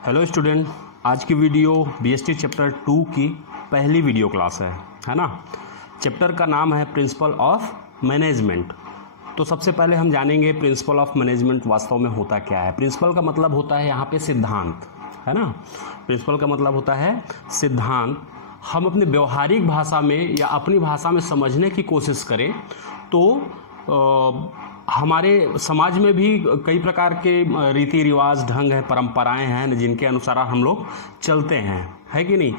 Hello student, आज की video BST chapter 2 की पहली वीडियो क्लास है ना। चैप्टर का नाम है प्रिंसिपल ऑफ मैनेजमेंट। तो सबसे पहले हम जानेंगे प्रिंसिपल ऑफ मैनेजमेंट वास्तव में होता क्या है। प्रिंसिपल का मतलब होता है यहाँ पे सिद्धांत, है ना। प्रिंसिपल का मतलब होता है सिद्धांत। हम अपने व्यवहारिक भाषा में या अपनी भाषा में समझने की कोशिश करें तो हमारे समाज में भी कई प्रकार के रीति रिवाज, ढंग है, परंपराएं हैं जिनके अनुसार हम लोग चलते हैं, है कि नहीं।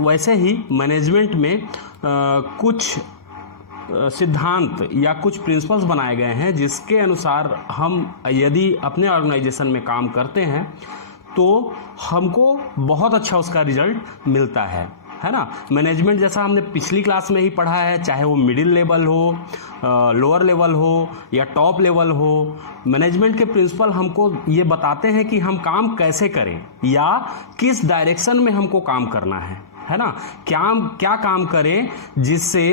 वैसे ही मैनेजमेंट में कुछ सिद्धांत या कुछ प्रिंसिपल्स बनाए गए हैं जिसके अनुसार हम यदि अपने ऑर्गेनाइजेशन में काम करते हैं तो हमको बहुत अच्छा उसका रिजल्ट मिलता है ना। मैनेजमेंट जैसा हमने पिछली क्लास में ही पढ़ा है, चाहे वो मिडिल लेवल हो, लोअर लेवल हो या टॉप लेवल हो, मैनेजमेंट के प्रिंसिपल हमको ये बताते हैं कि हम काम कैसे करें या किस डायरेक्शन में हमको काम करना है ना। क्या काम करें जिससे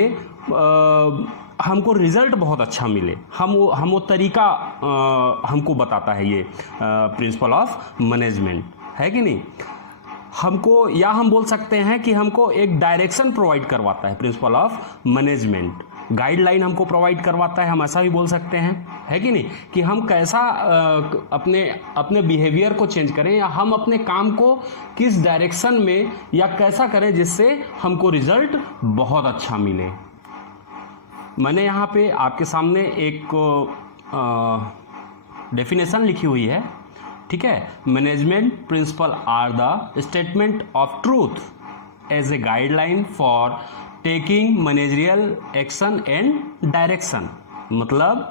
हमको रिजल्ट बहुत अच्छा मिले। हम वो तरीका हमको बताता है ये प्रिंसिपल ऑफ मैनेजमेंट, है कि नहीं। हमको या हम बोल सकते हैं कि हमको एक डायरेक्शन प्रोवाइड करवाता है प्रिंसिपल ऑफ मैनेजमेंट, गाइडलाइन हमको प्रोवाइड करवाता है, हम ऐसा भी बोल सकते हैं, है कि नहीं, कि हम कैसा अपने बिहेवियर को चेंज करें या हम अपने काम को किस डायरेक्शन में या कैसा करें जिससे हमको रिजल्ट बहुत अच्छा मिले। मैंने यहाँ पे आपके सामने एक डेफिनेशन लिखी हुई है, ठीक है। Management principle are the statement of truth as a guideline for taking managerial action and direction. मतलब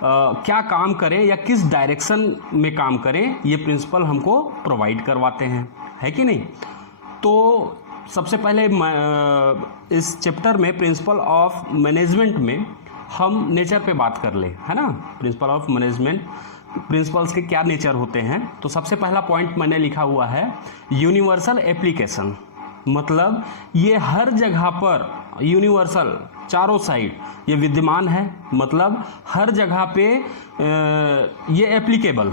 क्या काम करें या किस डायरेक्शन में काम करें, ये प्रिंसिपल हमको प्रोवाइड करवाते हैं, है कि नहीं। तो सबसे पहले इस चैप्टर में प्रिंसिपल ऑफ मैनेजमेंट में हम नेचर पे बात कर ले, है ना। प्रिंसिपल ऑफ मैनेजमेंट, प्रिंसिपल्स के क्या नेचर होते हैं। तो सबसे पहला पॉइंट मैंने लिखा हुआ है यूनिवर्सल एप्लीकेशन। मतलब ये हर जगह पर यूनिवर्सल, चारों साइड ये विद्यमान है, मतलब हर जगह पे ये एप्लीकेबल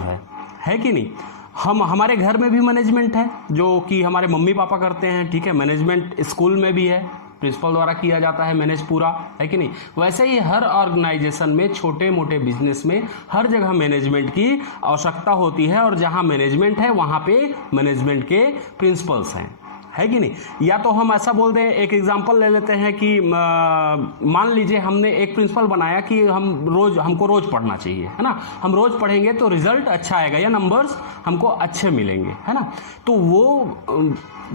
है कि नहीं। हमारे घर में भी मैनेजमेंट है जो कि हमारे मम्मी पापा करते हैं, ठीक है। मैनेजमेंट स्कूल में भी है, प्रिंसिपल द्वारा किया जाता है मैनेज पूरा, है कि नहीं। वैसे ही हर ऑर्गेनाइजेशन में, छोटे मोटे बिजनेस में हर जगह मैनेजमेंट की आवश्यकता होती है और जहां मैनेजमेंट है वहां पे मैनेजमेंट के प्रिंसिपल्स हैं, है कि नहीं। या तो हम ऐसा बोल दें, एक एग्जांपल ले लेते हैं कि मान लीजिए हमने एक प्रिंसिपल बनाया कि हमको रोज पढ़ना चाहिए, है ना। हम रोज पढ़ेंगे तो रिजल्ट अच्छा आएगा या नंबर्स हमको अच्छे मिलेंगे, है ना। तो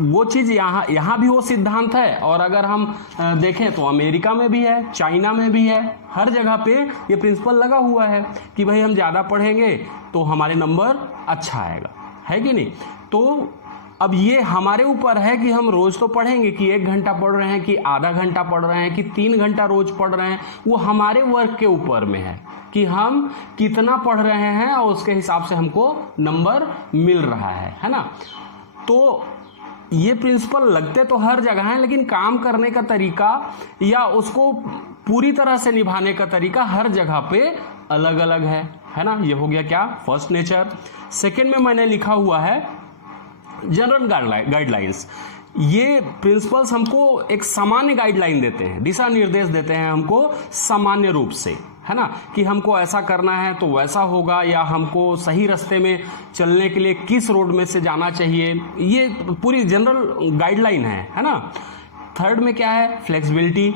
वो चीज़ यहाँ भी वो सिद्धांत है। और अगर हम देखें तो अमेरिका में भी है, चाइना में भी है, हर जगह पे ये प्रिंसिपल लगा हुआ है कि भाई हम ज़्यादा पढ़ेंगे तो हमारे नंबर अच्छा आएगा, है कि नहीं। तो अब ये हमारे ऊपर है कि हम रोज तो पढ़ेंगे, कि 1 घंटा पढ़ रहे हैं, कि आधा घंटा पढ़ रहे हैं, कि 3 घंटा रोज पढ़ रहे हैं, वो हमारे वर्क के ऊपर में है कि हम कितना पढ़ रहे हैं और उसके हिसाब से हमको नंबर मिल रहा है ना। तो ये प्रिंसिपल लगते तो हर जगह हैं, लेकिन काम करने का तरीका या उसको पूरी तरह से निभाने का तरीका हर जगह पे अलग अलग है ना। ये हो गया क्या, फर्स्ट नेचर। सेकेंड में मैंने लिखा हुआ है जनरल गाइडलाइंस। ये प्रिंसिपल्स हमको एक सामान्य गाइडलाइन देते हैं, दिशा निर्देश देते हैं हमको सामान्य रूप से, है ना, कि हमको ऐसा करना है तो वैसा होगा, या हमको सही रास्ते में चलने के लिए किस रोड में से जाना चाहिए। ये पूरी जनरल गाइडलाइन है ना। थर्ड में क्या है, फ्लेक्सिबिलिटी,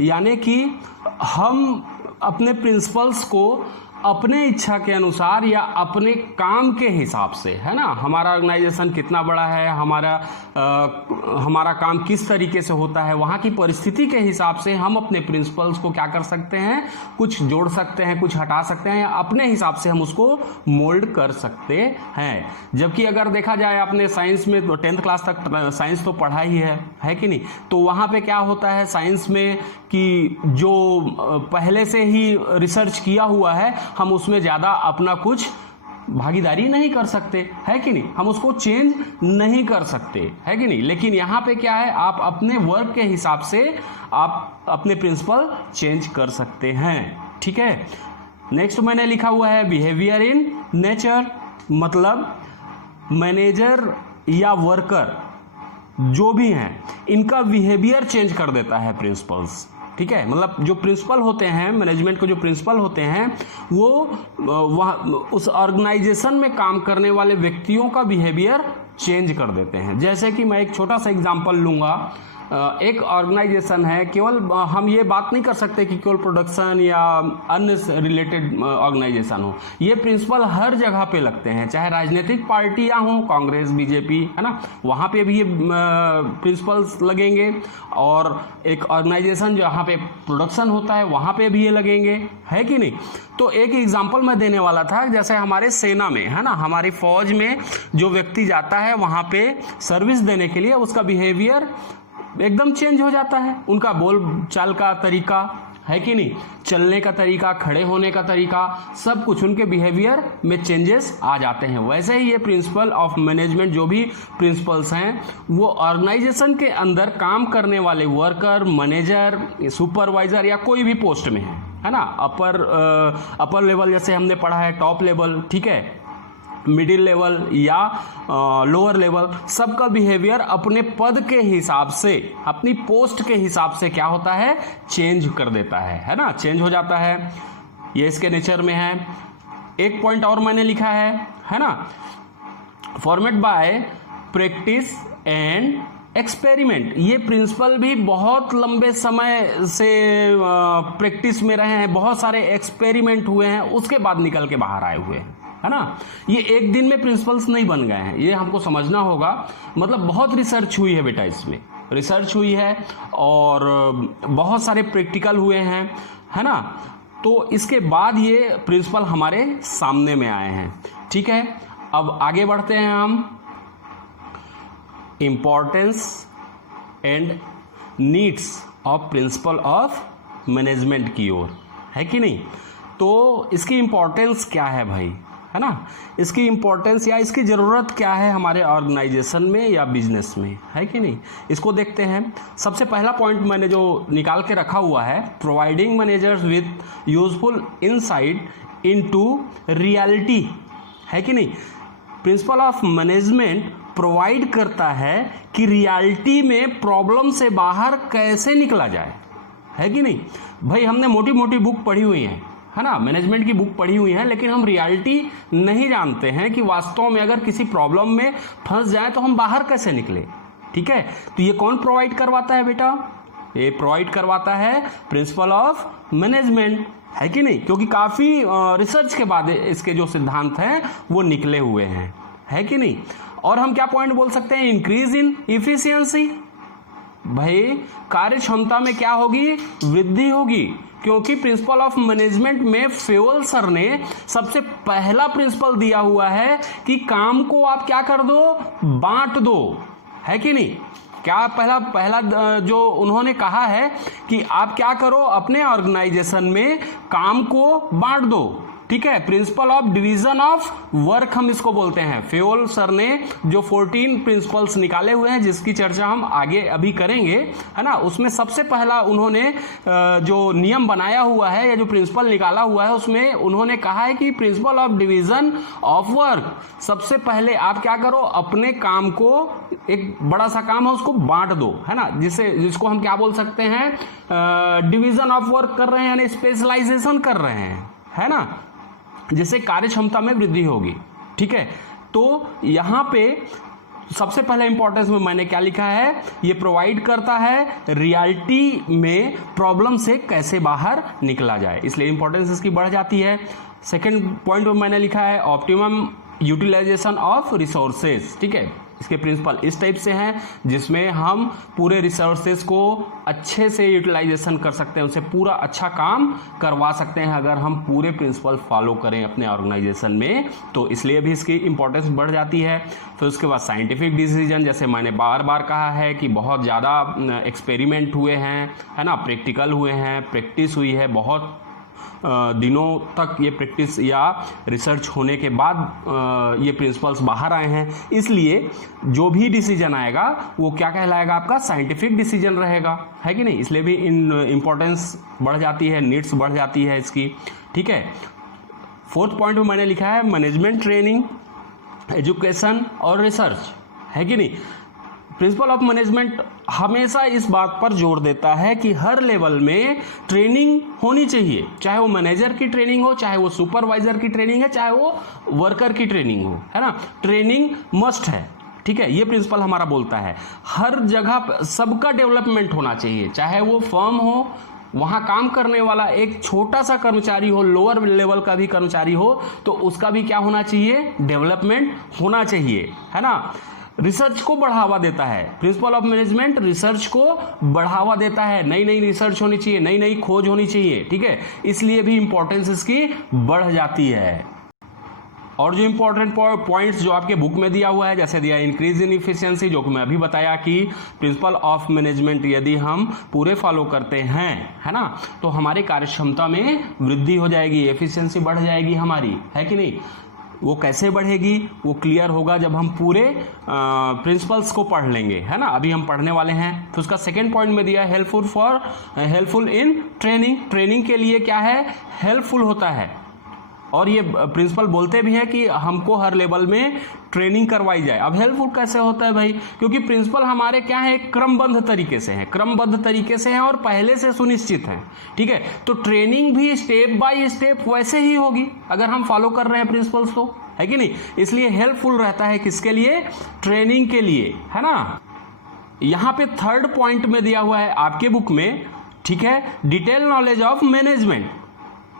यानी कि हम अपने प्रिंसिपल्स को अपने इच्छा के अनुसार या अपने काम के हिसाब से, है ना। हमारा ऑर्गेनाइजेशन कितना बड़ा है, हमारा काम किस तरीके से होता है, वहाँ की परिस्थिति के हिसाब से हम अपने प्रिंसिपल्स को क्या कर सकते हैं, कुछ जोड़ सकते हैं, कुछ हटा सकते हैं, या अपने हिसाब से हम उसको मोल्ड कर सकते हैं। जबकि अगर देखा जाए आपने साइंस में तो 10th क्लास तक साइंस तो पढ़ा ही है कि नहीं। तो वहाँ पे क्या होता है साइंस में कि जो पहले से ही रिसर्च किया हुआ है हम उसमें ज़्यादा अपना कुछ भागीदारी नहीं कर सकते, है कि नहीं। हम उसको चेंज नहीं कर सकते, है कि नहीं। लेकिन यहाँ पे क्या है, आप अपने वर्क के हिसाब से आप अपने प्रिंसिपल चेंज कर सकते हैं, ठीक है। नेक्स्ट मैंने लिखा हुआ है बिहेवियर इन नेचर। मतलब मैनेजर या वर्कर जो भी हैं इनका बिहेवियर चेंज कर देता है प्रिंसिपल्स। ठीक है, मतलब जो प्रिंसिपल होते हैं, मैनेजमेंट के जो प्रिंसिपल होते हैं वो वहाँ उस ऑर्गेनाइजेशन में काम करने वाले व्यक्तियों का बिहेवियर चेंज कर देते हैं। जैसे कि मैं एक छोटा सा एग्जांपल लूँगा, एक ऑर्गेनाइजेशन है, केवल हम ये बात नहीं कर सकते कि केवल प्रोडक्शन या अन्य रिलेटेड ऑर्गेनाइजेशन हो, ये प्रिंसिपल हर जगह पे लगते हैं, चाहे राजनीतिक पार्टियां हों, कांग्रेस, बीजेपी, है ना, वहाँ पे भी ये प्रिंसिपल्स लगेंगे। और एक ऑर्गेनाइजेशन जहाँ पे प्रोडक्शन होता है वहाँ पे भी ये लगेंगे, है कि नहीं। तो एक एग्जाम्पल मैं देने वाला था, जैसे हमारे सेना में, है ना, हमारी फौज में जो व्यक्ति जाता है वहाँ पे सर्विस देने के लिए, उसका बिहेवियर एकदम चेंज हो जाता है, उनका बोल चाल का तरीका, है कि नहीं, चलने का तरीका, खड़े होने का तरीका, सब कुछ उनके बिहेवियर में चेंजेस आ जाते हैं। वैसे ही ये प्रिंसिपल ऑफ मैनेजमेंट जो भी प्रिंसिपल्स हैं वो ऑर्गेनाइजेशन के अंदर काम करने वाले वर्कर, मैनेजर, सुपरवाइजर या कोई भी पोस्ट में है ना, अपर लेवल जैसे हमने पढ़ा है, टॉप लेवल, ठीक है, मिडिल लेवल या लोअर लेवल, सबका बिहेवियर अपने पद के हिसाब से, अपनी पोस्ट के हिसाब से क्या होता है, चेंज कर देता है ना, चेंज हो जाता है। ये इसके नेचर में है। एक पॉइंट और मैंने लिखा है ना, format bye practice and experiment. ये प्रिंसिपल भी बहुत लंबे समय से प्रैक्टिस में रहे हैं, बहुत सारे एक्सपेरिमेंट हुए हैं, उसके बाद निकल के बाहर आए हुए हैं, है ना। ये एक दिन में प्रिंसिपल्स नहीं बन गए हैं, ये हमको समझना होगा। मतलब बहुत रिसर्च हुई है बेटा, इसमें रिसर्च हुई है और बहुत सारे प्रैक्टिकल हुए हैं, है ना। तो इसके बाद ये प्रिंसिपल हमारे सामने में आए हैं। ठीक है, अब आगे बढ़ते हैं हम importance and needs of principle of management की ओर, है कि नहीं। तो इसकी इम्पोर्टेंस क्या है भाई, है ना, इसकी इम्पोर्टेंस या इसकी ज़रूरत क्या है हमारे ऑर्गेनाइजेशन में या बिजनेस में, है कि नहीं, इसको देखते हैं। सबसे पहला पॉइंट मैंने जो निकाल के रखा हुआ है, providing managers with useful insight into reality, है कि नहीं। प्रिंसिपल ऑफ मैनेजमेंट प्रोवाइड करता है कि रियलिटी में प्रॉब्लम से बाहर कैसे निकला जाए, है कि नहीं। भाई हमने मोटी मोटी बुक पढ़ी हुई है ना, मैनेजमेंट की बुक पढ़ी हुई है, लेकिन हम रियलिटी नहीं जानते हैं कि वास्तव में अगर किसी प्रॉब्लम में फंस जाए तो हम बाहर कैसे निकले। ठीक है, तो ये कौन प्रोवाइड करवाता है बेटा, ये प्रोवाइड करवाता है प्रिंसिपल ऑफ मैनेजमेंट, है कि नहीं, क्योंकि काफ़ी रिसर्च के बाद इसके जो सिद्धांत हैं वो निकले हुए हैं, है कि नहीं। और हम क्या पॉइंट बोल सकते हैं, इंक्रीज इन इफिशियंसी, भाई कार्य क्षमता में क्या होगी, वृद्धि होगी, क्योंकि प्रिंसिपल ऑफ मैनेजमेंट में फेवल सर ने सबसे पहला प्रिंसिपल दिया हुआ है कि काम को आप क्या कर दो, बांट दो, है कि नहीं। क्या पहला जो उन्होंने कहा है कि आप क्या करो, अपने ऑर्गेनाइजेशन में काम को बांट दो। ठीक है, principle of division of work हम इसको बोलते हैं। फेवल सर ने जो 14 प्रिंसिपल्स निकाले हुए हैं, जिसकी चर्चा हम आगे अभी करेंगे, है ना, उसमें सबसे पहला उन्होंने जो नियम बनाया हुआ है या जो प्रिंसिपल निकाला हुआ है, उसमें उन्होंने कहा है कि principle of division of work, सबसे पहले आप क्या करो, अपने काम को, एक बड़ा सा काम है उसको बांट दो, है ना, जिसको हम क्या बोल सकते हैं, डिवीजन ऑफ वर्क कर रहे हैं, यानी स्पेशलाइजेशन कर रहे हैं, है ना, जिससे कार्य क्षमता में वृद्धि होगी। ठीक है, तो यहाँ पे सबसे पहले इंपॉर्टेंस में मैंने क्या लिखा है, ये प्रोवाइड करता है रियलिटी में प्रॉब्लम से कैसे बाहर निकला जाए, इसलिए इंपॉर्टेंस इसकी बढ़ जाती है। सेकंड पॉइंट में मैंने लिखा है ऑप्टिमम यूटिलाइजेशन ऑफ रिसोर्सेज। ठीक है, इसके प्रिंसिपल इस टाइप से हैं जिसमें हम पूरे रिसोर्सेज को अच्छे से यूटिलाइजेशन कर सकते हैं, उनसे पूरा अच्छा काम करवा सकते हैं अगर हम पूरे प्रिंसिपल फॉलो करें अपने ऑर्गेनाइजेशन में, तो इसलिए भी इसकी इंपॉर्टेंस बढ़ जाती है। फिर उसके बाद साइंटिफिक डिसीजन, जैसे मैंने बार बार कहा है कि बहुत ज़्यादा एक्सपेरिमेंट हुए हैं, है ना, प्रैक्टिकल हुए हैं, प्रैक्टिस हुई है, बहुत दिनों तक ये प्रैक्टिस या रिसर्च होने के बाद ये प्रिंसिपल्स बाहर आए हैं, इसलिए जो भी डिसीजन आएगा वो क्या कहलाएगा, आपका साइंटिफिक डिसीजन रहेगा, है कि नहीं, इसलिए भी इन इम्पोर्टेंस बढ़ जाती है, नीड्स बढ़ जाती है इसकी। ठीक है, फोर्थ पॉइंट में मैंने लिखा है मैनेजमेंट ट्रेनिंग एजुकेशन और रिसर्च, है कि नहीं। प्रिंसिपल ऑफ मैनेजमेंट हमेशा इस बात पर जोर देता है कि हर लेवल में ट्रेनिंग होनी चाहिए, चाहे वो मैनेजर की ट्रेनिंग हो, चाहे वो सुपरवाइजर की ट्रेनिंग है, चाहे वो वर्कर की ट्रेनिंग हो, है ना। ट्रेनिंग मस्ट है, ठीक है। ये प्रिंसिपल हमारा बोलता है हर जगह सबका डेवलपमेंट होना चाहिए, चाहे वो फर्म हो, वहां काम करने वाला एक छोटा सा कर्मचारी हो, लोअर लेवल का भी कर्मचारी हो, तो उसका भी क्या होना चाहिए, डेवलपमेंट होना चाहिए, है ना। रिसर्च को बढ़ावा देता है, प्रिंसिपल ऑफ मैनेजमेंट रिसर्च को बढ़ावा देता है, नई नई रिसर्च होनी चाहिए, नई नई खोज होनी चाहिए, ठीक है। इसलिए भी इंपॉर्टेंस इसकी बढ़ जाती है। और जो इंपॉर्टेंट पॉइंट्स जो आपके बुक में दिया हुआ है, जैसे दिया इंक्रीज इन इफिशियंसी, जो कि मैं अभी बताया कि प्रिंसिपल ऑफ मैनेजमेंट यदि हम पूरे फॉलो करते हैं, है ना, तो हमारी कार्यक्षमता में वृद्धि हो जाएगी, एफिशिएंसी बढ़ जाएगी हमारी, है कि नहीं। वो कैसे बढ़ेगी, वो क्लियर होगा जब हम पूरे प्रिंसिपल्स को पढ़ लेंगे, है ना। अभी हम पढ़ने वाले हैं। तो उसका सेकेंड पॉइंट में दिया है हेल्पफुल इन ट्रेनिंग। ट्रेनिंग के लिए क्या है, हेल्पफुल होता है। और ये प्रिंसिपल बोलते भी है कि हमको हर लेवल में ट्रेनिंग करवाई जाए। अब हेल्पफुल कैसे होता है भाई, क्योंकि प्रिंसिपल हमारे क्या है, क्रमबद्ध तरीके से हैं और पहले से सुनिश्चित हैं, ठीक है। तो ट्रेनिंग भी स्टेप बाय स्टेप वैसे ही होगी अगर हम फॉलो कर रहे हैं प्रिंसिपल्स, तो है कि नहीं। इसलिए हेल्पफुल रहता है किसके लिए, ट्रेनिंग के लिए, है ना। यहां पे थर्ड पॉइंट में दिया हुआ है आपके बुक में, ठीक है, डिटेल नॉलेज ऑफ मैनेजमेंट,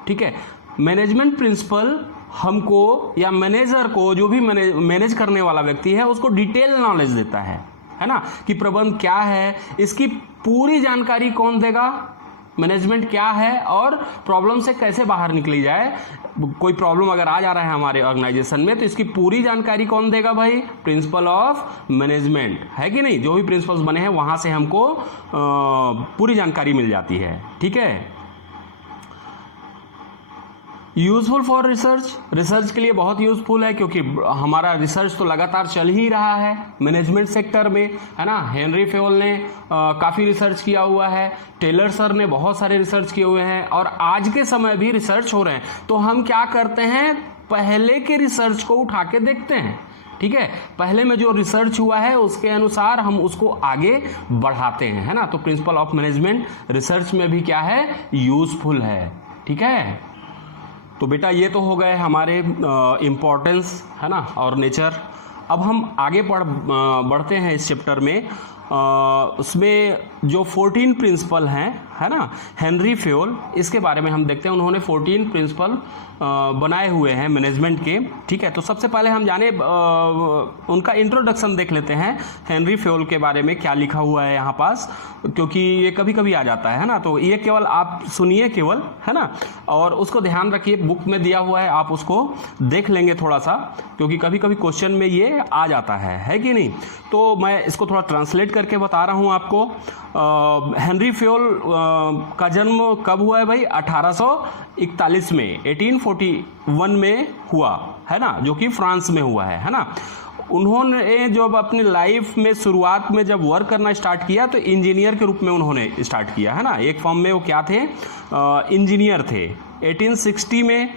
ठीक है। मैनेजमेंट प्रिंसिपल हमको या मैनेजर को, जो भी मैनेज करने वाला व्यक्ति है, उसको डिटेल नॉलेज देता है ना, कि प्रबंध क्या है, इसकी पूरी जानकारी कौन देगा, मैनेजमेंट क्या है और प्रॉब्लम से कैसे बाहर निकली जाए। कोई प्रॉब्लम अगर आ जा रहा है हमारे ऑर्गेनाइजेशन में, तो इसकी पूरी जानकारी कौन देगा भाई, प्रिंसिपल ऑफ मैनेजमेंट, है कि नहीं। जो भी प्रिंसिपल्स बने हैं वहां से हमको पूरी जानकारी मिल जाती है, ठीक है। यूजफुल फॉर रिसर्च, रिसर्च के लिए बहुत यूजफुल है, क्योंकि हमारा रिसर्च तो लगातार चल ही रहा है मैनेजमेंट सेक्टर में, है ना। हेनरी फेयोल ने काफ़ी रिसर्च किया हुआ है, टेलर सर ने बहुत सारे रिसर्च किए हुए हैं, और आज के समय भी रिसर्च हो रहे हैं। तो हम क्या करते हैं, पहले के रिसर्च को उठा के देखते हैं, ठीक है। पहले में जो रिसर्च हुआ है उसके अनुसार हम उसको आगे बढ़ाते हैं, है ना। तो प्रिंसिपल ऑफ मैनेजमेंट रिसर्च में भी क्या है, यूजफुल है, ठीक है। तो बेटा ये तो हो गए हमारे इम्पोर्टेंस, है ना, और नेचर। अब हम आगे बढ़ते हैं इस चैप्टर में। उसमें जो 14 प्रिंसिपल हैं, है ना, हेनरी फेयोल, इसके बारे में हम देखते हैं। उन्होंने 14 प्रिंसिपल बनाए हुए हैं मैनेजमेंट के, ठीक है। तो सबसे पहले हम जाने उनका इंट्रोडक्शन देख लेते हैं, हेनरी फेयोल के बारे में क्या लिखा हुआ है यहाँ पास, क्योंकि ये कभी कभी आ जाता है ना। तो ये केवल आप सुनिए केवल, है ना, और उसको ध्यान रखिए, बुक में दिया हुआ है, आप उसको देख लेंगे थोड़ा सा, क्योंकि कभी कभी क्वेश्चन में ये आ जाता है कि नहीं। तो मैं इसको थोड़ा ट्रांसलेट करके बता रहा हूँ आपको। हेनरी फेयोल का जन्म कब हुआ है भाई, 1841 में, 1841 में हुआ, है ना, जो कि फ्रांस में हुआ है ना। उन्होंने जब अपनी लाइफ में शुरुआत में जब वर्क करना स्टार्ट किया, तो इंजीनियर के रूप में उन्होंने स्टार्ट किया, है ना। एक फॉर्म में वो क्या थे, इंजीनियर थे। 1860 में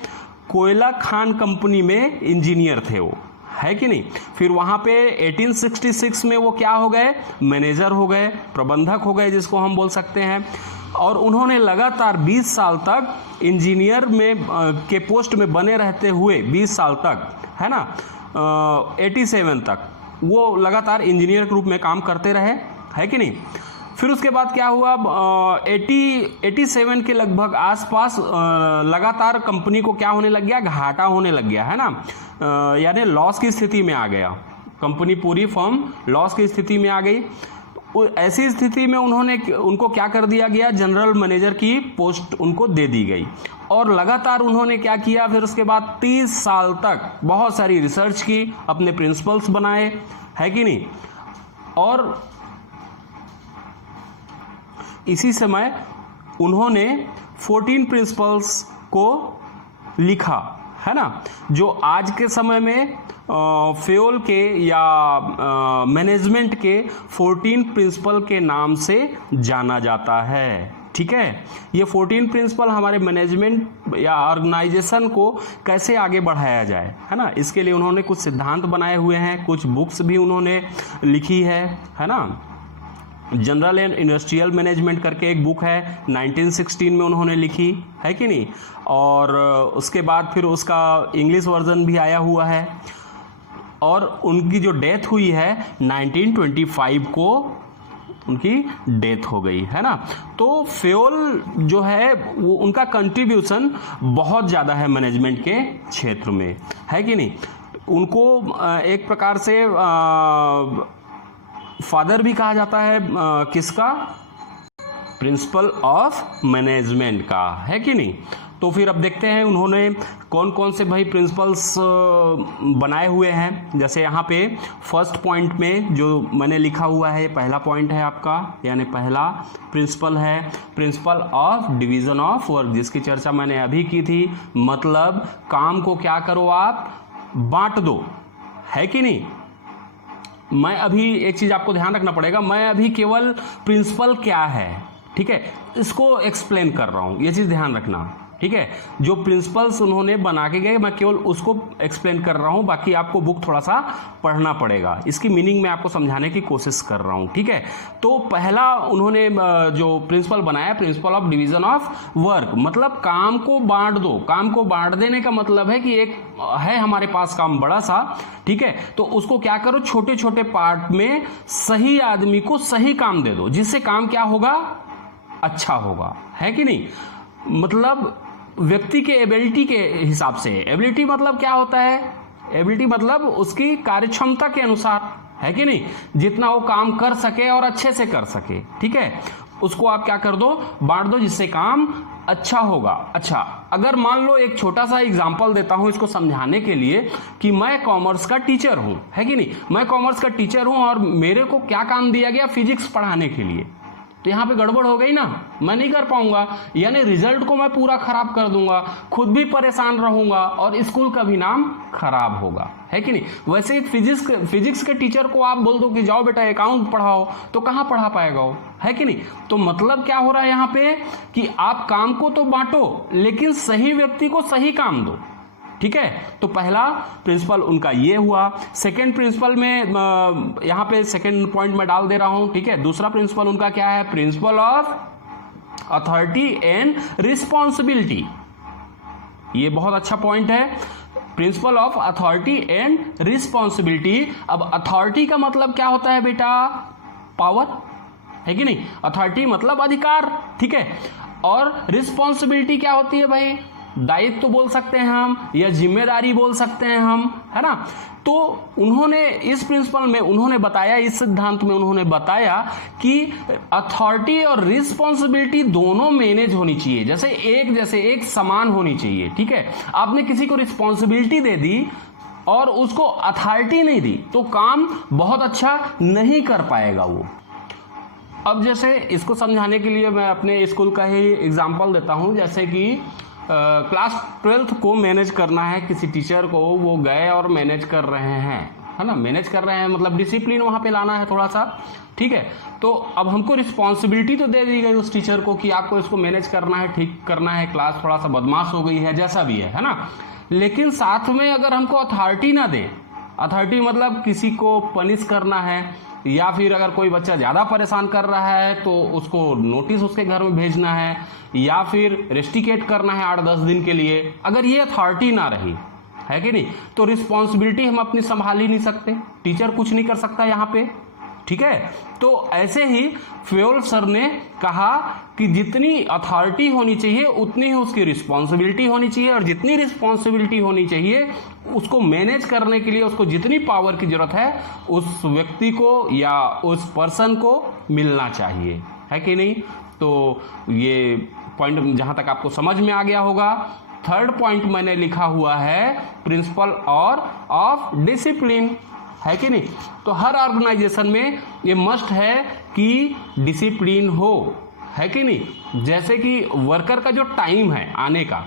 कोयला खान कंपनी में इंजीनियर थे वो, है कि नहीं। फिर वहां पे 1866 में वो क्या हो गए, मैनेजर हो गए, प्रबंधक हो गए, जिसको हम बोल सकते हैं। और उन्होंने लगातार 20 साल तक इंजीनियर में के पोस्ट में बने रहते हुए, 20 साल तक, है ना, 87 तक वो लगातार इंजीनियर के रूप में काम करते रहे, है कि नहीं। फिर उसके बाद क्या हुआ, 87 के लगभग आसपास लगातार कंपनी को क्या होने लग गया, घाटा होने लग गया, है ना, यानी लॉस की स्थिति में आ गया कंपनी, पूरी फर्म लॉस की स्थिति में आ गई। ऐसी स्थिति में उनको क्या कर दिया गया, जनरल मैनेजर की पोस्ट उनको दे दी गई। और लगातार उन्होंने क्या किया, फिर उसके बाद 30 साल तक बहुत सारी रिसर्च की, अपने प्रिंसिपल्स बनाए, है कि नहीं। और इसी समय उन्होंने 14 प्रिंसिपल्स को लिखा, है ना, जो आज के समय में फेयोल के या मैनेजमेंट के 14 प्रिंसिपल के नाम से जाना जाता है, ठीक है। ये 14 प्रिंसिपल हमारे मैनेजमेंट या ऑर्गेनाइजेशन को कैसे आगे बढ़ाया जाए, है ना, इसके लिए उन्होंने कुछ सिद्धांत बनाए हुए हैं, कुछ बुक्स भी उन्होंने लिखी है ना। जनरल एंड इंडस्ट्रियल मैनेजमेंट करके एक बुक है 1916 में उन्होंने लिखी है कि नहीं, और उसके बाद फिर उसका इंग्लिश वर्जन भी आया हुआ है, और उनकी जो डेथ हुई है 1925 को उनकी डेथ हो गई, है ना। तो फ्योल जो है वो उनका कंट्रीब्यूशन बहुत ज़्यादा है मैनेजमेंट के क्षेत्र में, है कि नहीं। उनको एक प्रकार से फादर भी कहा जाता है किसका, प्रिंसिपल ऑफ मैनेजमेंट का, है कि नहीं। तो फिर अब देखते हैं उन्होंने कौन कौन से भाई प्रिंसिपल्स बनाए हुए हैं। जैसे यहाँ पे फर्स्ट पॉइंट में जो मैंने लिखा हुआ है, पहला पॉइंट है आपका, यानी पहला प्रिंसिपल है principle of division of work, जिसकी चर्चा मैंने अभी की थी। मतलब काम को क्या करो, आप बांट दो, है कि नहीं। मैं अभी एक चीज आपको ध्यान रखना पड़ेगा, मैं अभी केवल प्रिंसिपल क्या है, ठीक है, इसको एक्सप्लेन कर रहा हूं, ये चीज ध्यान रखना, ठीक है। जो प्रिंसिपल्स उन्होंने बना के गए मैं केवल उसको एक्सप्लेन कर रहा हूं, बाकी आपको बुक थोड़ा सा पढ़ना पड़ेगा, इसकी मीनिंग मैं आपको समझाने की कोशिश कर रहा हूं, ठीक है। तो पहला उन्होंने जो प्रिंसिपल बनाया, principle of division of work, मतलब काम को बांट दो। काम को बांट देने का मतलब है कि एक है हमारे पास काम बड़ा सा, ठीक है, तो उसको क्या करो, छोटे छोटे पार्ट में सही आदमी को सही काम दे दो, जिससे काम क्या होगा, अच्छा होगा, है कि नहीं। मतलब व्यक्ति के एबिलिटी के हिसाब से, एबिलिटी मतलब क्या होता है, एबिलिटी मतलब उसकी कार्यक्षमता के अनुसार, है कि नहीं, जितना वो काम कर सके और अच्छे से कर सके, ठीक है, उसको आप क्या कर दो, बांट दो, जिससे काम अच्छा होगा। अच्छा, अगर मान लो एक छोटा सा एग्जांपल देता हूं इसको समझाने के लिए कि मैं कॉमर्स का टीचर हूं, है कि नहीं, मैं कॉमर्स का टीचर हूं और मेरे को क्या काम दिया गया, फिजिक्स पढ़ाने के लिए, तो यहां पे गड़बड़ हो गई ना, मैं नहीं कर पाऊंगा, यानी रिजल्ट को मैं पूरा खराब कर दूंगा, खुद भी परेशान रहूंगा और स्कूल का भी नाम खराब होगा, है कि नहीं। वैसे एक फिजिक्स के टीचर को आप बोल दो कि जाओ बेटा अकाउंट पढ़ाओ, तो कहां पढ़ा पाएगा वो, है कि नहीं। तो मतलब क्या हो रहा है यहां पे कि आप काम को तो बांटो, लेकिन सही व्यक्ति को सही काम दो, ठीक है। तो पहला प्रिंसिपल उनका ये हुआ। सेकंड प्रिंसिपल में यहां पे सेकंड पॉइंट में डाल दे रहा हूं, ठीक है। दूसरा प्रिंसिपल उनका क्या है, principle of authority and responsibility. ये बहुत अच्छा पॉइंट है, principle of authority and responsibility. अब अथॉरिटी का मतलब क्या होता है बेटा, पावर, है कि नहीं, अथॉरिटी मतलब अधिकार, ठीक है। और रिस्पॉन्सिबिलिटी क्या होती है भाई, दायित्व तो बोल सकते हैं हम, या जिम्मेदारी बोल सकते हैं हम, है ना। तो उन्होंने इस प्रिंसिपल में उन्होंने बताया, इस सिद्धांत में उन्होंने बताया कि अथॉरिटी और रिस्पॉन्सिबिलिटी दोनों मैनेज होनी चाहिए, जैसे एक समान होनी चाहिए, ठीक है। आपने किसी को रिस्पॉन्सिबिलिटी दे दी और उसको अथॉरिटी नहीं दी, तो काम बहुत अच्छा नहीं कर पाएगा वो। अब जैसे इसको समझाने के लिए मैं अपने स्कूल का ही एग्जाम्पल देता हूं, जैसे कि क्लास 12th को मैनेज करना है किसी टीचर को, वो गए और मैनेज कर रहे हैं, है ना, मैनेज कर रहे हैं मतलब डिसिप्लिन वहां पे लाना है थोड़ा सा, ठीक है। तो अब हमको रिस्पॉन्सिबिलिटी तो दे दी गई उस टीचर को कि आपको इसको मैनेज करना है, ठीक करना है, क्लास थोड़ा सा बदमाश हो गई है, जैसा भी है ना। लेकिन साथ में अगर हमको अथॉरिटी ना दे, अथॉरिटी मतलब किसी को पनिश करना है, या फिर अगर कोई बच्चा ज़्यादा परेशान कर रहा है तो उसको नोटिस उसके घर में भेजना है, या फिर रेस्टिकेट करना है 8-10 दिन के लिए, अगर ये अथॉरिटी ना रही, है कि नहीं, तो रिस्पॉन्सिबिलिटी हम अपनी संभाल ही नहीं सकते, टीचर कुछ नहीं कर सकता यहाँ पे, ठीक है। तो ऐसे ही फ्योल सर ने कहा कि जितनी अथॉरिटी होनी चाहिए उतनी ही उसकी रिस्पॉन्सिबिलिटी होनी चाहिए, और जितनी रिस्पॉन्सिबिलिटी होनी चाहिए उसको मैनेज करने के लिए उसको जितनी पावर की जरूरत है उस व्यक्ति को या उस पर्सन को मिलना चाहिए, है कि नहीं। तो ये पॉइंट जहां तक आपको समझ में आ गया होगा। थर्ड पॉइंट मैंने लिखा हुआ है प्रिंसिपल और ऑफ डिसिप्लिन, है कि नहीं। तो हर ऑर्गेनाइजेशन में ये मस्ट है कि डिसिप्लिन हो, है कि नहीं। जैसे कि वर्कर का जो टाइम है आने का,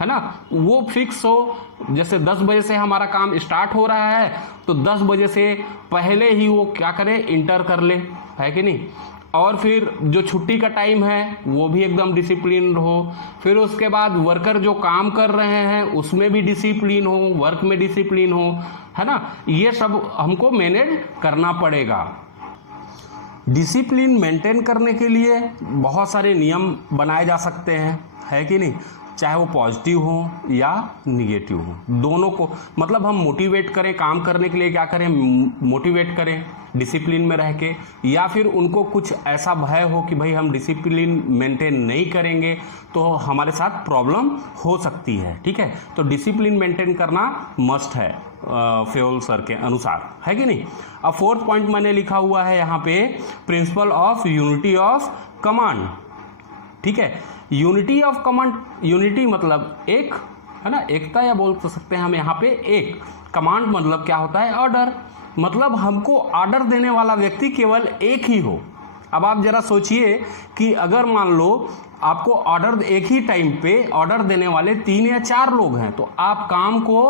है ना, वो फिक्स हो, जैसे 10 बजे से हमारा काम स्टार्ट हो रहा है तो 10 बजे से पहले ही वो क्या करे, इंटर कर ले, है कि नहीं। और फिर जो छुट्टी का टाइम है वो भी एकदम डिसिप्लिन हो, फिर उसके बाद वर्कर जो काम कर रहे हैं उसमें भी डिसिप्लिन हो, वर्क में डिसिप्लिन हो, है ना। ये सब हमको मैनेज करना पड़ेगा। डिसिप्लिन मेंटेन करने के लिए बहुत सारे नियम बनाए जा सकते हैं, है कि नहीं, चाहे वो पॉजिटिव हो या निगेटिव हो, दोनों को मतलब हम मोटिवेट करें काम करने के लिए, क्या करें, मोटिवेट करें डिसिप्लिन में रह के, या फिर उनको कुछ ऐसा भय हो कि भाई हम डिसिप्लिन मेंटेन नहीं करेंगे तो हमारे साथ प्रॉब्लम हो सकती है, ठीक है। तो डिसिप्लिन मेंटेन करना मस्ट है फेयोल सर के अनुसार, है कि नहीं। अब फोर्थ पॉइंट मैंने लिखा हुआ है यहाँ पे, principle of unity of command, ठीक है। यूनिटी ऑफ कमांड, यूनिटी मतलब एक, है ना, एकता या बोल सकते हैं हम यहाँ पे एक। कमांड मतलब क्या होता है, ऑर्डर, मतलब हमको ऑर्डर देने वाला व्यक्ति केवल एक ही हो। अब आप जरा सोचिए कि अगर मान लो आपको ऑर्डर एक ही टाइम पे ऑर्डर देने वाले 3 या 4 लोग हैं तो आप काम को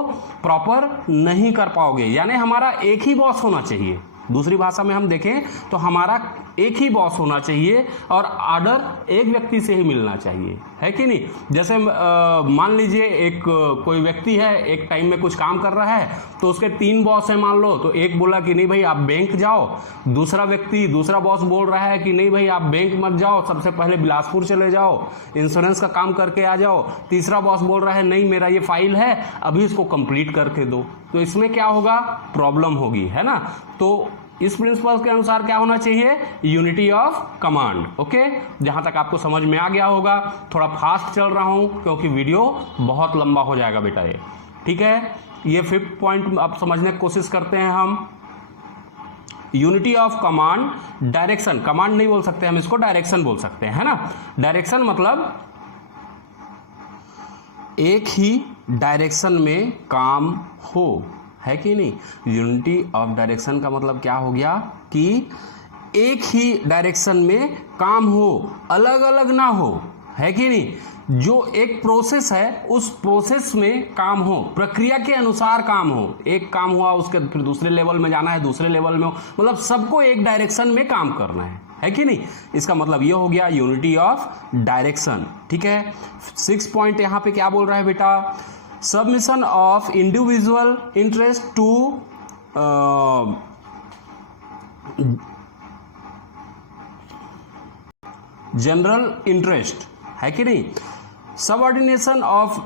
प्रॉपर नहीं कर पाओगे, यानी हमारा एक ही बॉस होना चाहिए। दूसरी भाषा में हम देखें तो हमारा एक ही बॉस होना चाहिए और ऑर्डर एक व्यक्ति से ही मिलना चाहिए, है कि नहीं। जैसे मान लीजिए एक कोई व्यक्ति है, एक टाइम में कुछ काम कर रहा है तो उसके 3 बॉस हैं मान लो, तो एक बोला कि नहीं भाई आप बैंक जाओ, दूसरा बॉस बोल रहा है कि नहीं भाई आप बैंक मत जाओ, सबसे पहले बिलासपुर चले जाओ, इंश्योरेंस का काम करके आ जाओ। तीसरा बॉस बोल रहा है नहीं मेरा ये फाइल है अभी इसको कंप्लीट करके दो, तो इसमें क्या होगा, प्रॉब्लम होगी, है ना। तो इस प्रिंसिपल के अनुसार क्या होना चाहिए, यूनिटी ऑफ कमांड। ओके, जहां तक आपको समझ में आ गया होगा। थोड़ा फास्ट चल रहा हूं क्योंकि वीडियो बहुत लंबा हो जाएगा बेटा ये, ठीक है। ये 5th पॉइंट आप समझने की कोशिश करते हैं हम। Unity of command, direction, command नहीं बोल सकते हम इसको, डायरेक्शन बोल सकते हैं, है ना। डायरेक्शन मतलब एक ही डायरेक्शन में काम हो, है कि नहीं। यूनिटी ऑफ डायरेक्शन का मतलब क्या हो गया कि एक ही डायरेक्शन में काम हो, अलग अलग ना हो, है कि नहीं। जो एक प्रोसेस है उस प्रोसेस में काम हो, प्रक्रिया के अनुसार काम हो। एक काम हुआ उसके फिर दूसरे लेवल में जाना है, दूसरे लेवल में हो, मतलब सबको एक डायरेक्शन में काम करना है कि नहीं। इसका मतलब ये हो गया यूनिटी ऑफ डायरेक्शन, ठीक है। 6th पॉइंट यहाँ पे क्या बोल रहा है बेटा, submission of individual interest to general interest, है कि नहीं। Subordination of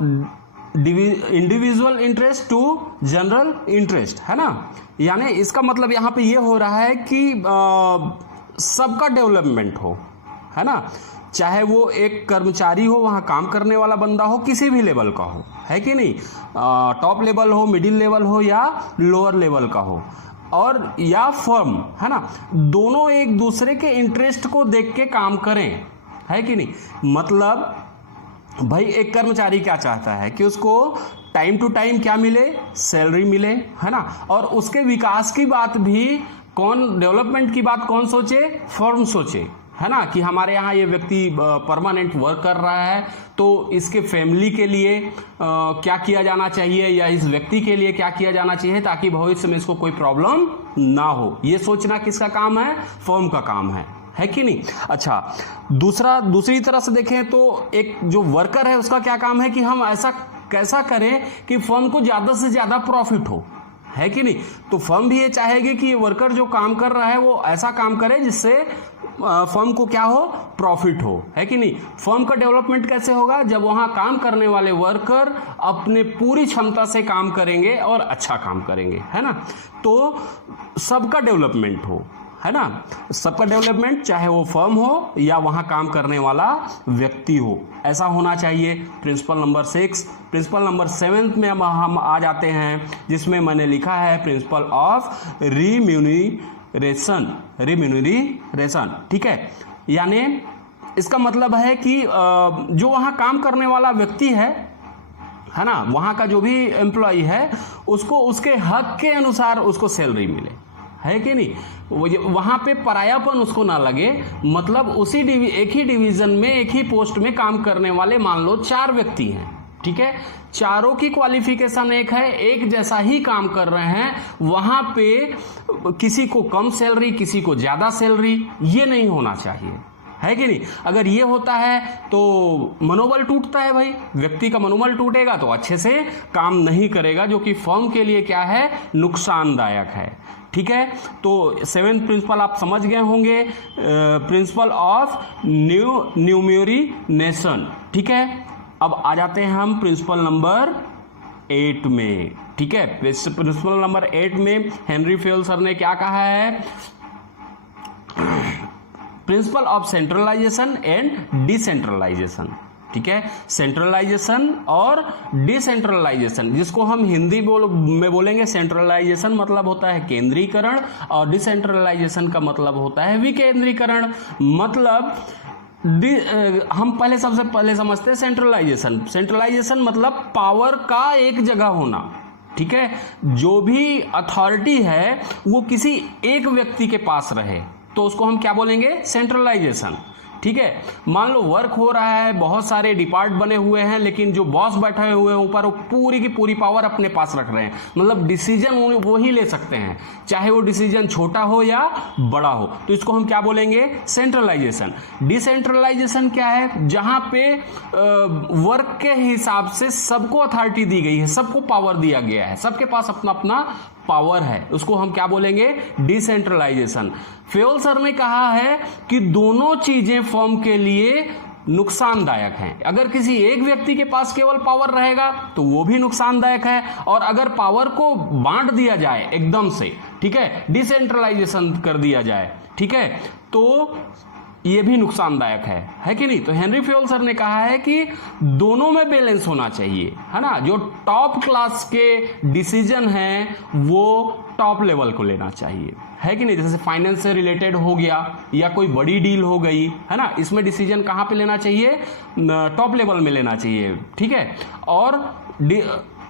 individual interest to general interest, है ना। यानी इसका मतलब यहाँ पे ये हो रहा है कि सबका डेवलपमेंट हो, है ना। चाहे वो एक कर्मचारी हो, वहाँ काम करने वाला बंदा हो, किसी भी लेवल का हो, है कि नहीं, टॉप लेवल हो, मिडिल लेवल हो या लोअर लेवल का हो, और या फर्म, है ना, दोनों एक दूसरे के इंटरेस्ट को देख के काम करें, है कि नहीं। मतलब भाई एक कर्मचारी क्या चाहता है कि उसको टाइम टू टाइम क्या मिले, सैलरी मिले, है ना, और उसके विकास की बात भी कौन, डेवलपमेंट की बात कौन सोचे, फर्म सोचे, है ना, कि हमारे यहाँ ये व्यक्ति परमानेंट वर्क कर रहा है तो इसके फैमिली के लिए क्या किया जाना चाहिए या इस व्यक्ति के लिए क्या किया जाना चाहिए ताकि भविष्य में इसको कोई प्रॉब्लम ना हो। ये सोचना किसका काम है, फर्म का काम है कि नहीं। अच्छा, दूसरी तरह से देखें तो एक जो वर्कर है उसका क्या काम है कि हम ऐसा कैसा करें कि फर्म को ज़्यादा से ज़्यादा प्रॉफिट हो, है कि नहीं। तो फर्म भी ये चाहेगी कि ये वर्कर जो काम कर रहा है वो ऐसा काम करे जिससे फर्म को क्या हो, प्रॉफिट हो, है कि नहीं। फर्म का डेवलपमेंट कैसे होगा, जब वहां काम करने वाले वर्कर अपने पूरी क्षमता से काम करेंगे और अच्छा काम करेंगे, है ना। तो सबका डेवलपमेंट हो, है ना, सबका डेवलपमेंट, चाहे वो फर्म हो या वहां काम करने वाला व्यक्ति हो, ऐसा होना चाहिए। Principle number 6। प्रिंसिपल नंबर 7 में हम आ जाते हैं जिसमें मैंने लिखा है प्रिंसिपल ऑफ रिम्यूनरेशन, ठीक है। यानी इसका मतलब है कि जो वहाँ काम करने वाला व्यक्ति है है ना, वहाँ का जो भी एम्प्लॉय है उसको उसके हक के अनुसार उसको सैलरी मिले, है कि नहीं। वहाँ पे परायापन उसको ना लगे। मतलब उसी एक ही डिवीजन में एक ही पोस्ट में काम करने वाले मान लो 4 व्यक्ति हैं, ठीक है, चारों की क्वालिफिकेशन एक है, एक जैसा ही काम कर रहे हैं, वहां पे किसी को कम सैलरी, किसी को ज्यादा सैलरी, ये नहीं होना चाहिए, है कि नहीं। अगर ये होता है तो मनोबल टूटता है भाई, व्यक्ति का मनोबल टूटेगा तो अच्छे से काम नहीं करेगा, जो कि फर्म के लिए क्या है, नुकसानदायक है। ठीक है, तो 7th प्रिंसिपल आप समझ गए होंगे, प्रिंसिपल ऑफ न्यूमेरिनेशन। ठीक है, अब आ जाते हैं हम प्रिंसिपल नंबर 8 में। ठीक है, प्रिंसिपल नंबर 8 में हेनरी फेयल सर ने क्या कहा है, principle of centralisation and decentralisation. ठीक है, सेंट्रलाइजेशन और डिसेंट्रलाइजेशन, जिसको हम हिंदी में बोलेंगे, सेंट्रलाइजेशन मतलब होता है केंद्रीकरण और डिसेंट्रलाइजेशन का मतलब होता है विकेंद्रीकरण। मतलब हम सबसे पहले समझते हैं सेंट्रलाइजेशन। सेंट्रलाइजेशन मतलब पावर का एक जगह होना। ठीक है, जो भी अथॉरिटी है वो किसी एक व्यक्ति के पास रहे, तो उसको हम क्या बोलेंगे, सेंट्रलाइजेशन। ठीक है, मान लो वर्क हो रहा है, बहुत सारे डिपार्ट बने हुए हैं, लेकिन जो बॉस बैठे हुए हैं ऊपर, वो पूरी की पूरी पावर अपने पास रख रहे हैं, मतलब डिसीजन वो ही ले सकते हैं, चाहे वो डिसीजन छोटा हो या बड़ा हो, तो इसको हम क्या बोलेंगे, सेंट्रलाइजेशन। डिसेंट्रलाइजेशन क्या है, जहां पे वर्क के हिसाब से सबको अथॉरिटी दी गई है, सबको पावर दिया गया है, सबके पास अपना अपना पावर है, उसको हम क्या बोलेंगे, डिसेंट्रलाइजेशन। फेयल सर ने कहा है कि दोनों चीजें फर्म के लिए नुकसानदायक हैं। अगर किसी एक व्यक्ति के पास केवल पावर रहेगा तो वो भी नुकसानदायक है, और अगर पावर को बांट दिया जाए एकदम से, ठीक है, डिसेंट्रलाइजेशन कर दिया जाए, ठीक है, तो ये भी नुकसानदायक है कि नहीं। तो हेनरी फेयल सर ने कहा है कि दोनों में बैलेंस होना चाहिए, है ना। जो टॉप क्लास के डिसीजन हैं वो टॉप लेवल को लेना चाहिए, है कि नहीं। जैसे फाइनेंस से रिलेटेड हो गया या कोई बड़ी डील हो गई, है ना, इसमें डिसीजन कहां पे लेना चाहिए, टॉप लेवल में लेना चाहिए। ठीक है,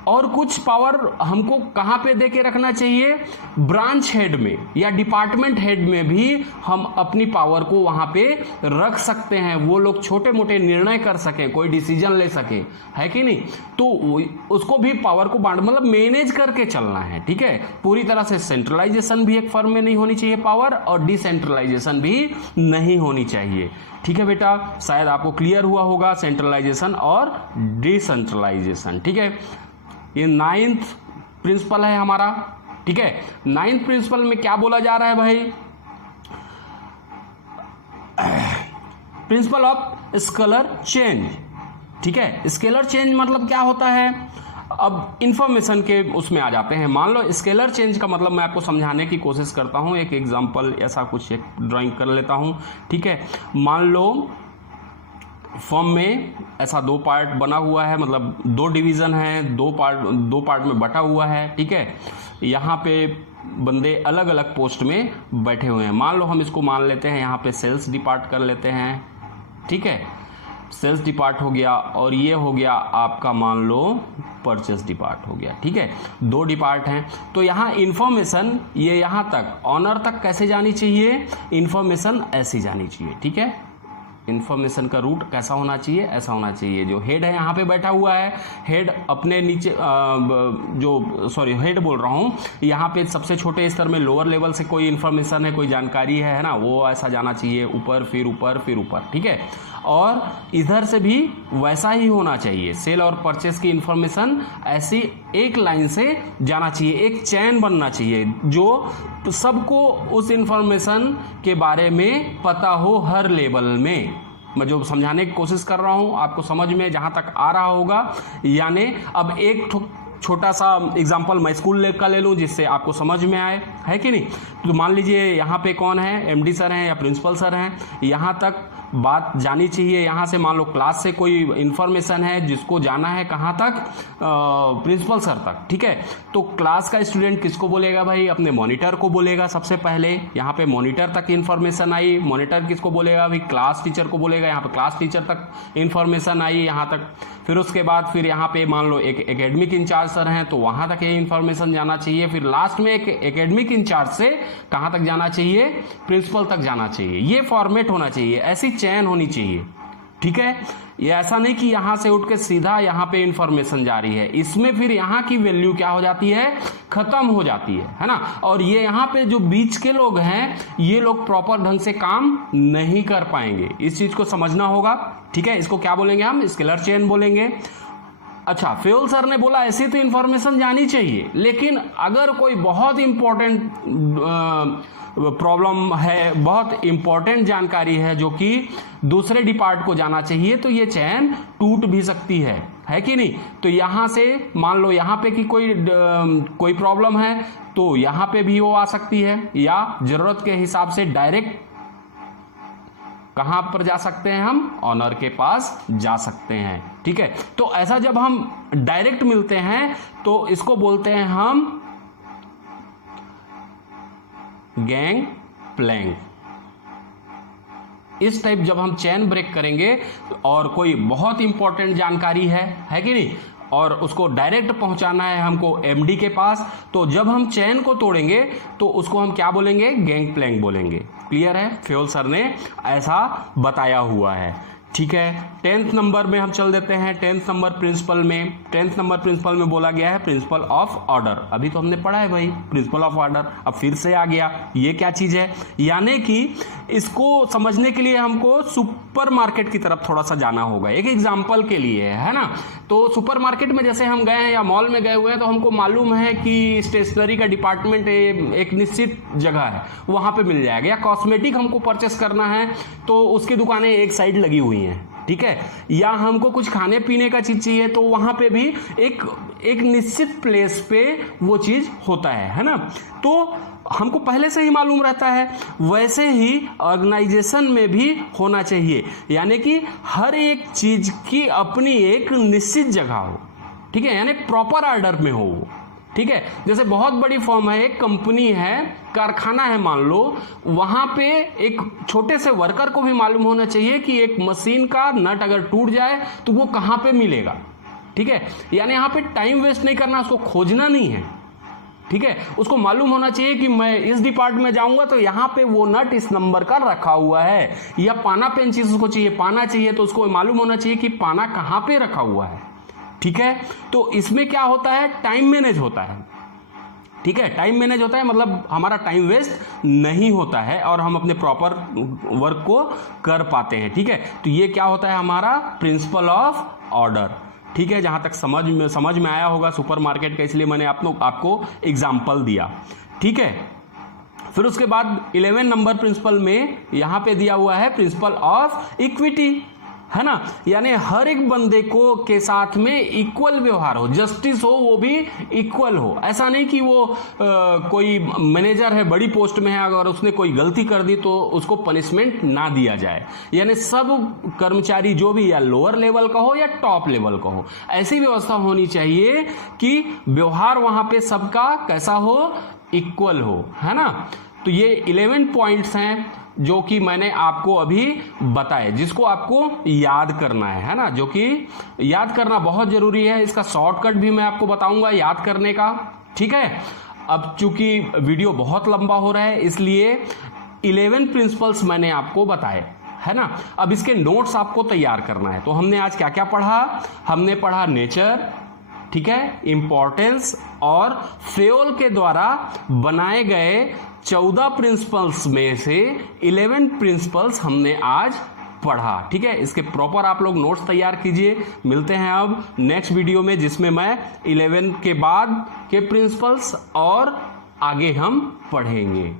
और कुछ पावर हमको कहां पे दे के रखना चाहिए, ब्रांच हेड में या डिपार्टमेंट हेड में भी हम अपनी पावर को वहां पे रख सकते हैं, वो लोग छोटे मोटे निर्णय कर सके, कोई डिसीजन ले सके, है कि नहीं। तो उसको भी पावर को बांट, मतलब मैनेज करके चलना है। ठीक है, पूरी तरह से सेंट्रलाइजेशन भी एक फर्म में नहीं होनी चाहिए पावर, और डिसेंट्रलाइजेशन भी नहीं होनी चाहिए। ठीक है बेटा, शायद आपको क्लियर हुआ होगा सेंट्रलाइजेशन और डिसेंट्रलाइजेशन। ठीक है, ये 9th प्रिंसिपल है हमारा। ठीक है, 9th प्रिंसिपल में क्या बोला जा रहा है भाई, प्रिंसिपल ऑफ स्केलर चेंज। ठीक है, स्केलर चेंज मतलब क्या होता है, अब इंफॉर्मेशन के उसमें आ जाते हैं। मान लो स्केलर चेंज का मतलब मैं आपको समझाने की कोशिश करता हूं, एक एग्जांपल ऐसा कुछ एक ड्राइंग कर लेता हूं। ठीक है, मान लो फॉर्म में ऐसा 2 पार्ट बना हुआ है, मतलब 2 डिवीजन है, 2 पार्ट में बटा हुआ है। ठीक है, यहाँ पे बंदे अलग अलग पोस्ट में बैठे हुए हैं। मान लो हम इसको मान लेते हैं, यहाँ पे सेल्स डिपार्ट कर लेते हैं। ठीक है, सेल्स डिपार्ट हो गया, और ये हो गया आपका मान लो परचेस डिपार्ट हो गया। ठीक है, 2 डिपार्ट हैं। तो यहाँ इंफॉर्मेशन ये यहाँ तक ऑनर तक कैसे जानी चाहिए, इंफॉर्मेशन ऐसी जानी चाहिए। ठीक है, इन्फॉर्मेशन का रूट कैसा होना चाहिए, ऐसा होना चाहिए। जो हेड है यहाँ पे बैठा हुआ है, हेड अपने नीचे हेड बोल रहा हूँ, यहाँ पे सबसे छोटे स्तर में लोअर लेवल से कोई इन्फॉर्मेशन है, कोई जानकारी है ना, वो ऐसा जाना चाहिए, ऊपर फिर ऊपर फिर ऊपर। ठीक है, और इधर से भी वैसा ही होना चाहिए, सेल और परचेस की इन्फॉर्मेशन ऐसी एक लाइन से जाना चाहिए, एक चैन बनना चाहिए, जो सबको उस इन्फॉर्मेशन के बारे में पता हो हर लेवल में। मैं जो समझाने की कोशिश कर रहा हूं आपको समझ में जहां तक आ रहा होगा, यानी अब एक छोटा सा एग्जांपल मैं स्कूल का ले लूं जिससे आपको समझ में आए, है कि नहीं। तो मान लीजिए यहाँ पे कौन है, एमडी सर हैं या प्रिंसिपल सर हैं, यहाँ तक बात जानी चाहिए। यहाँ से मान लो क्लास से कोई इन्फॉर्मेशन है जिसको जाना है कहाँ तक, प्रिंसिपल सर तक। ठीक है, तो क्लास का स्टूडेंट किसको बोलेगा भाई, अपने मॉनिटर को बोलेगा सबसे पहले। यहाँ पे मॉनिटर तक इन्फॉर्मेशन आई, मॉनिटर किसको बोलेगा भाई, क्लास टीचर को बोलेगा। यहाँ पे क्लास टीचर तक इन्फॉर्मेशन आई यहाँ तक, फिर उसके बाद फिर यहाँ पे मान लो एक एकेडमिक इंचार्ज सर हैं तो वहाँ तक ये इन्फॉर्मेशन जाना चाहिए। फिर लास्ट में एक एकेडमिक इंचार्ज से कहाँ तक जाना चाहिए, प्रिंसिपल तक जाना चाहिए। ये फॉर्मेट होना चाहिए, ऐसी चैन होनी चाहिए। ठीक है, ये ऐसा नहीं कि यहां से उठ के सीधा यहां पे इंफॉर्मेशन जा रही है, इसमें फिर यहां की वैल्यू क्या हो जाती है, खत्म हो जाती है ना। और ये यहां पे जो बीच के लोग हैं ये लोग प्रॉपर ढंग से काम नहीं कर पाएंगे, इस चीज को समझना होगा। ठीक है, इसको क्या बोलेंगे हम, स्केलर चेन बोलेंगे। अच्छा, फ्यूल सर ने बोला ऐसी तो इंफॉर्मेशन जानी चाहिए, लेकिन अगर कोई बहुत इंपॉर्टेंट प्रॉब्लम है, बहुत इंपॉर्टेंट जानकारी है जो कि दूसरे डिपार्ट को जाना चाहिए, तो ये चैन टूट भी सकती है कि नहीं। तो यहां से मान लो यहां पे कि कोई प्रॉब्लम है तो यहां पे भी वो आ सकती है, या जरूरत के हिसाब से डायरेक्ट कहां पर जा सकते हैं, हम ऑनर के पास जा सकते हैं। ठीक है, तो ऐसा जब हम डायरेक्ट मिलते हैं तो इसको बोलते हैं हम गैंग प्लैंक। इस टाइप जब हम चैन ब्रेक करेंगे और कोई बहुत इंपॉर्टेंट जानकारी है कि नहीं, और उसको डायरेक्ट पहुंचाना है हमको एमडी के पास, तो जब हम चैन को तोड़ेंगे तो उसको हम क्या बोलेंगे, गैंग प्लैंक बोलेंगे। क्लियर है, फ्यूल सर ने ऐसा बताया हुआ है। ठीक है, 10th नंबर में हम चल देते हैं। 10th नंबर प्रिंसिपल में, 10th नंबर प्रिंसिपल में बोला गया है प्रिंसिपल ऑफ ऑर्डर। अभी तो हमने पढ़ा है भाई प्रिंसिपल ऑफ ऑर्डर, अब फिर से आ गया। ये क्या चीज है, यानी कि इसको समझने के लिए हमको सुपरमार्केट की तरफ थोड़ा सा जाना होगा, एक एग्जाम्पल के लिए, है ना। तो सुपरमार्केट में जैसे हम गए हैं या मॉल में गए हुए हैं, तो हमको मालूम है कि स्टेशनरी का डिपार्टमेंट एक निश्चित जगह है, वहां पे मिल जाएगा। या कॉस्मेटिक हमको परचेस करना है तो उसकी दुकानें एक साइड लगी हुई हैं, ठीक है। या हमको कुछ खाने पीने का चीज चाहिए तो वहां पे भी एक निश्चित प्लेस पे वो चीज होता है ना। तो हमको पहले से ही मालूम रहता है, वैसे ही ऑर्गेनाइजेशन में भी होना चाहिए, यानी कि हर एक चीज की अपनी एक निश्चित जगह हो, ठीक है, यानी प्रॉपर ऑर्डर में हो वो। ठीक है, जैसे बहुत बड़ी फर्म है, एक कंपनी है, कारखाना है मान लो, वहां पे एक छोटे से वर्कर को भी मालूम होना चाहिए कि एक मशीन का नट अगर टूट जाए तो वो कहां पे मिलेगा। ठीक है, यानी यहां पे टाइम वेस्ट नहीं करना, उसको खोजना नहीं है। ठीक है, उसको मालूम होना चाहिए कि मैं इस डिपार्टमेंट में जाऊंगा तो यहां पे वो नट इस नंबर का रखा हुआ है, या पाना पेंचिस उसको चाहिए, पाना चाहिए तो उसको मालूम होना चाहिए कि पाना कहां पे रखा हुआ है। ठीक है, तो इसमें क्या होता है, टाइम मैनेज होता है। ठीक है, टाइम मैनेज होता है, मतलब हमारा टाइम वेस्ट नहीं होता है और हम अपने प्रॉपर वर्क को कर पाते हैं। ठीक है, तो ये क्या होता है, हमारा प्रिंसिपल ऑफ ऑर्डर। ठीक है, जहां तक समझ में आया होगा सुपरमार्केट का, इसलिए मैंने आपको एग्जाम्पल दिया। ठीक है, फिर उसके बाद 11 नंबर प्रिंसिपल में यहां पे दिया हुआ है प्रिंसिपल ऑफ इक्विटी, है ना। यानी हर एक बंदे को के साथ में इक्वल व्यवहार हो, जस्टिस हो, वो भी इक्वल हो। ऐसा नहीं कि वो कोई मैनेजर है, बड़ी पोस्ट में है, अगर उसने कोई गलती कर दी तो उसको पनिशमेंट ना दिया जाए। यानी सब कर्मचारी जो भी, या लोअर लेवल का हो या टॉप लेवल का हो, ऐसी व्यवस्था होनी चाहिए कि व्यवहार वहां पे सबका कैसा हो, इक्वल हो, है ना। तो ये 11 पॉइंट्स हैं जो कि मैंने आपको अभी बताए, जिसको आपको याद करना है ना, जो कि याद करना बहुत जरूरी है। इसका शॉर्टकट भी मैं आपको बताऊंगा याद करने का। ठीक है, अब चूंकि वीडियो बहुत लंबा हो रहा है इसलिए 11 प्रिंसिपल्स मैंने आपको बताए, है ना। अब इसके नोट्स आपको तैयार करना है। तो हमने आज क्या क्या पढ़ा, हमने पढ़ा नेचर, ठीक है, इंपॉर्टेंस, और फ्योल के द्वारा बनाए गए 14 प्रिंसिपल्स में से 11 प्रिंसिपल्स हमने आज पढ़ा। ठीक है, इसके प्रॉपर आप लोग नोट्स तैयार कीजिए। मिलते हैं अब नेक्स्ट वीडियो में, जिसमें मैं 11 के बाद के प्रिंसिपल्स और आगे हम पढ़ेंगे।